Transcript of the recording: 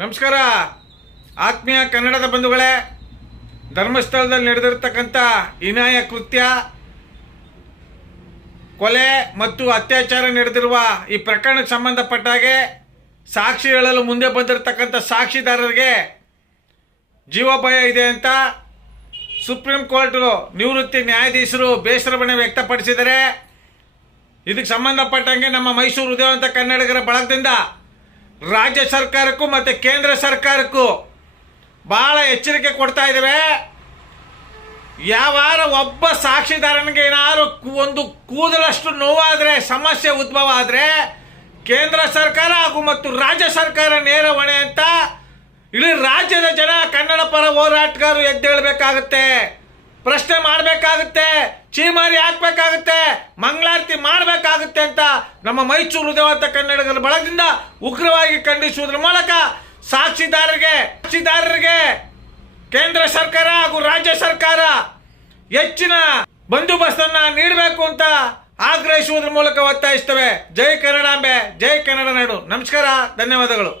ನಮಸ್ಕಾರ. ಆತ್ಮೀಯ ಕನ್ನಡದ ಬಂಧುಗಳೇ, ಧರ್ಮಸ್ಥಳದಲ್ಲಿ ನಡೆದಿರ್ತಕ್ಕಂಥ ಹೀನಾಯ ಕೃತ್ಯ, ಕೊಲೆ ಮತ್ತು ಅತ್ಯಾಚಾರ ನಡೆದಿರುವ ಈ ಪ್ರಕರಣಕ್ಕೆ ಸಂಬಂಧಪಟ್ಟಾಗೆ ಸಾಕ್ಷಿ ಹೇಳಲು ಮುಂದೆ ಬಂದಿರತಕ್ಕಂಥ ಸಾಕ್ಷಿದಾರರಿಗೆ ಜೀವಭಯ ಇದೆ ಅಂತ ಸುಪ್ರೀಂ ಕೋರ್ಟ್ ನಿವೃತ್ತಿ ನ್ಯಾಯಾಧೀಶರು ಬೇಸರವನ್ನ ವ್ಯಕ್ತಪಡಿಸಿದರೆ ಇದಕ್ಕೆ ಸಂಬಂಧಪಟ್ಟಂಗೆ ನಮ್ಮ ಮೈಸೂರು ಉದಯವಂತ ಕನ್ನಡಿಗರ ಬಳಗದಿಂದ ರಾಜ್ಯ ಸರ್ಕಾರಕ್ಕೂ ಮತ್ತು ಕೇಂದ್ರ ಸರ್ಕಾರಕ್ಕೂ ಬಹಳ ಎಚ್ಚರಿಕೆ ಕೊಡ್ತಾ ಇದ್ದೇವೆ. ಯಾವಾರ ಒಬ್ಬ ಸಾಕ್ಷಿದಾರನಿಗೆ ಏನಾದ್ರು ಒಂದು ಕೂದಲಷ್ಟು ನೋವಾದರೆ, ಸಮಸ್ಯೆ ಉದ್ಭವ ಆದರೆ, ಕೇಂದ್ರ ಸರ್ಕಾರ ಹಾಗೂ ಮತ್ತು ರಾಜ್ಯ ಸರ್ಕಾರ ನೇರ ಹೊಣೆ ಅಂತ ಇಡೀ ರಾಜ್ಯದ ಜನ ಕನ್ನಡ ಪರ ಹೋರಾಟಗಾರರು ಎದ್ದೇಳಬೇಕಾಗುತ್ತೆ, ಪ್ರಶ್ನೆ ಮಾಡಬೇಕಾಗುತ್ತೆ. ಚೀಮಾರಿ ಹಾಕ್ಬೇಕಾಗುತ್ತೆ, ಮಂಗಳಾರತಿ ಮಾಡಬೇಕಾಗುತ್ತೆ ಅಂತ ನಮ್ಮ ಮೈಸೂರು ದೇವತ ಕನ್ನಡಿಗರ ಬಳಗದಿಂದ ಉಗ್ರವಾಗಿ ಖಂಡಿಸುವುದರ ಮೂಲಕ ಸಾಕ್ಷಿದಾರರಿಗೆ ಸಾಕ್ಷಿದಾರರಿಗೆ ಕೇಂದ್ರ ಸರ್ಕಾರ ಹಾಗೂ ರಾಜ್ಯ ಸರ್ಕಾರ ಹೆಚ್ಚಿನ ಬಂದೋಬಸ್ತನ್ನ ನೀಡಬೇಕು ಅಂತ ಆಗ್ರಹಿಸುವುದರ ಮೂಲಕ ಒತ್ತಾಯಿಸ್ತವೆ. ಜೈ ಕನ್ನಡಾಂಬೆ, ಜೈ ಕನ್ನಡ ನಾಡು. ನಮಸ್ಕಾರ, ಧನ್ಯವಾದಗಳು.